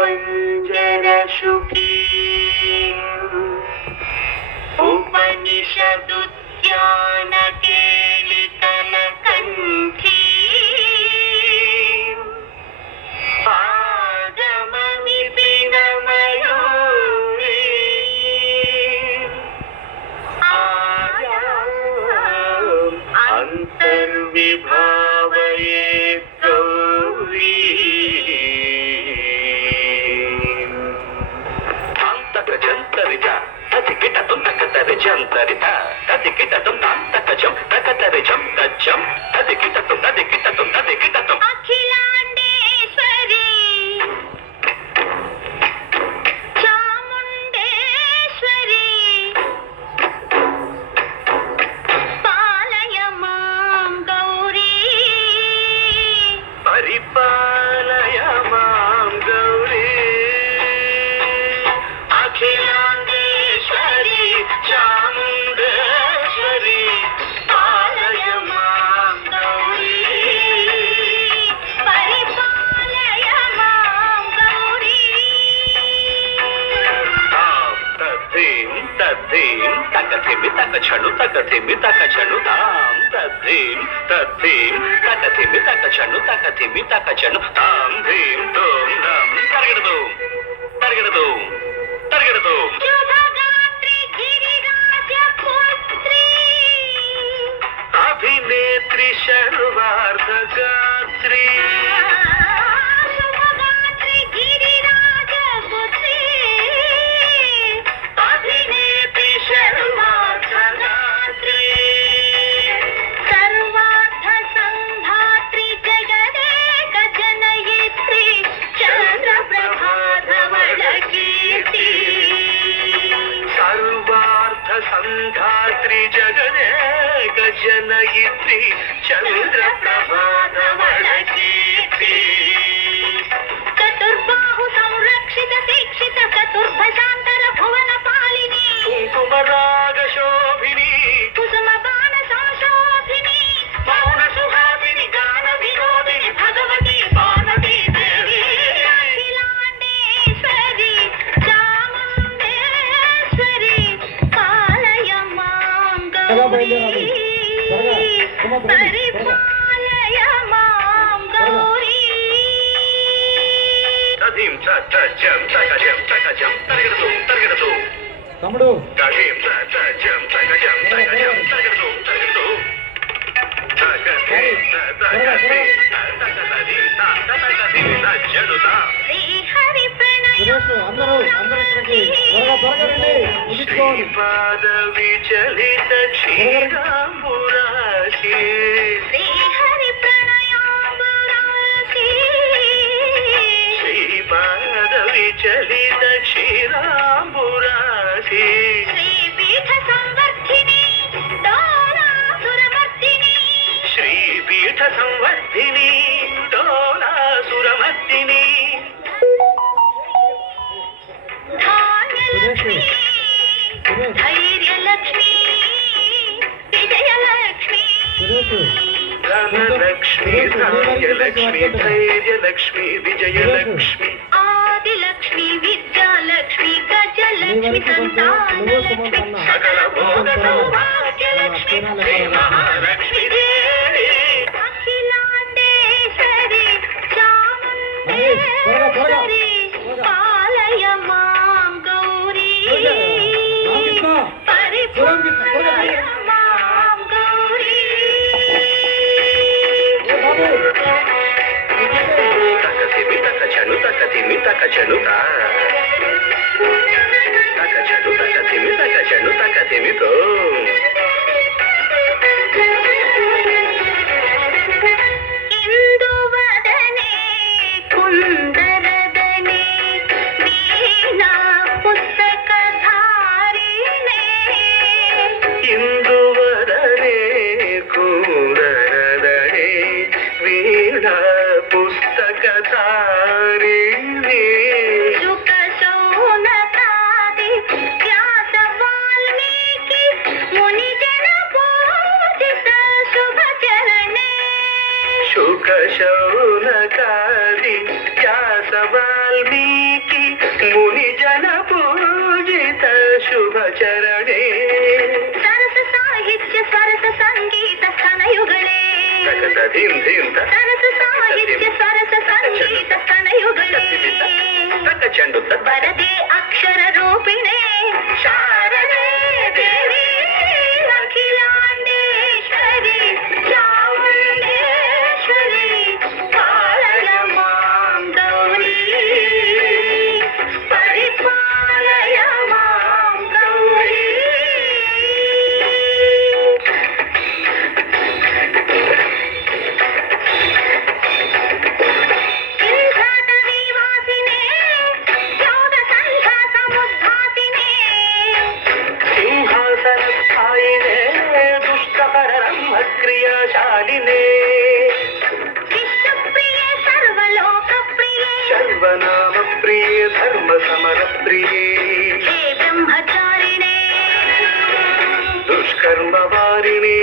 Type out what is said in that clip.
पञ्जरशुकी उपनिषदुद्यानकेलिकलकण्ठी आगमविपिनमयूरी अन्तर्विभावये गौरी जन्तरिता तदिकिटतुं तकतरिजन्तरिता तदिकिटतुं तकजं तकतरिजं तज्जं तदिकिटतुं तदिकिटतुं तदिकिटतुं अखिलाण्डेश्वरी चामुण्डेश्वरी पालय मां गौरी परिपालय मां गौरी अखिलाण्डेश्वरी चामुण्डेश्वरी पालय मां गौरी परिपालय मां गौरी तद्धीं तद्धीं तकथिमि तकछनु तकथिमि तकछनु तां तद्धीं तद्धीं तकथिमि तकछनु तकथिमि तकछनु तां धीं तों दं तर्गिडदु तर्गिडदु तर्गिडदु शुभगात्री गिरिराजपुत्री अभिनेत्री सर्वार्थगात्री शुभगात्री गिरिराजपुत्री अभिनेत्री सर्वार्थगात्री सर्वार्थसंधात्री जगदेक जनयित्री चन्द्रप्रभाधवलकीर्ति सर्वार्थसंधात्री जगदेक जनयित्री चन्द्रप्रभाधवलकीर्ति चतुर्बाहु संरक्षित दीक्षित चतुर्भुजान्तर भुवन पालिनी कुङ्कुमरागशोभिनी कुसुमबाण संशोभिनी मौन सुहासिनी गान विनोदिनी भगवती पार्वती देवी अखिलाण्डेश्वरी चामुण्डेश्वरी पालय मां गौरी परिपालय मां गौरी तदीं तजं तकजं तकजं तर्गिडदु तर्गिडदु తమ్ముడు तदीं तजं तकजं तकजं तर्गिडदु तर्गिडदु तकदीं तकदीं तकदीं तकदीं तजनुता శ్రీహరి సురేష్ అందరూ ఇక్కడికి త్వరగా రండి ముగించుకోండి శ్రీపాద విచలిత క్షీరాంబురాశి శ్రీహరి ప్రణయాంబురాశి శ్రీపాద విచలిత క్షీరాంబురాశి శ్రీపీఠ సంవర్ధిని డోలాసురమర్దిని శ్రీపీఠ సంవర్ధిని డోలాసురమర్దిని ధాన్యలక్ష్మి ధైర్యలక్ష్మి విజయలక్ష్మి సురేష్ ధనలక్ష్మి ధాన్యలక్ష్మి ధైర్యలక్ష్మి విజయలక్ష్మి ఆదిలక్ష్మి విద్యాలక్ష్మి గజలక్ష్మి సంతానలక్ష్మి సకల భోగ సౌభాగ్యలక్ష్మి శ్రీ మహాలక్ష్మి దేవి అఖిలాండేశ్వరి చాముండేశ్వరి పాలయ మాం గౌరీ పరిపాలయ మాం గౌరీ తకతిమి తకచను తకతిమి తకచను తకచను తకతిమి తకచను తకతిమితో ఇందువదనే కుందరదనే వీణా పుస్తకధారిణే ఇందువదనే కూరదనే వీణ పుస్తకధారిణి శుక ಧೀಂ ಧೀಂ ತ ಸರಸ ಸಾಹಿತ್ಯ ಸರಸ ಸಂಗೀತ ಸ್ತನಯುಗಳೇ ತಕ್ಕ ಚೆಂಡು ತ ವರದೆ ಅಕ್ಷರ ರೂಪಿಣೆ ಶಾರದೆ ದೇವಿ ಅಖಿಲಾಂಡೇಶ್ವರಿ ಚಾಮುಂಡೇಶ್ವರಿ ಪಾಲಯ ಮಾಂ ಗೌರಿ ಪರಿಪಾಲಯ ಮಾಂ ಗೌರಿ ಸಿಂಹಾಟವಿ ವಾಸಿನೇ ಯೋಗ ಸಂಘ ಸಮುದ್ಧಾಸಿನೇ ಸಿಂಹಾಸನ ಸ್ಥಾಯಿನೇ ದುಷ್ಟಪರ ಕ್ರಿಯಾಶಾಲಿನೇ ವಿಷ್ಣುಪ್ರಿಯೆ ಸರ್ವಲೋಕಪ್ರಿಯೆ ಸರ್ವನಾಮ ಪ್ರಿಯೇ ಧರ್ಮ ಸಮರ ಪ್ರಿಯೇ ಹೇ ಬ್ರಹ್ಮಚಾರಿಣೇ ದುಷ್ಕರ್ಮ ವಾರಿಣಿ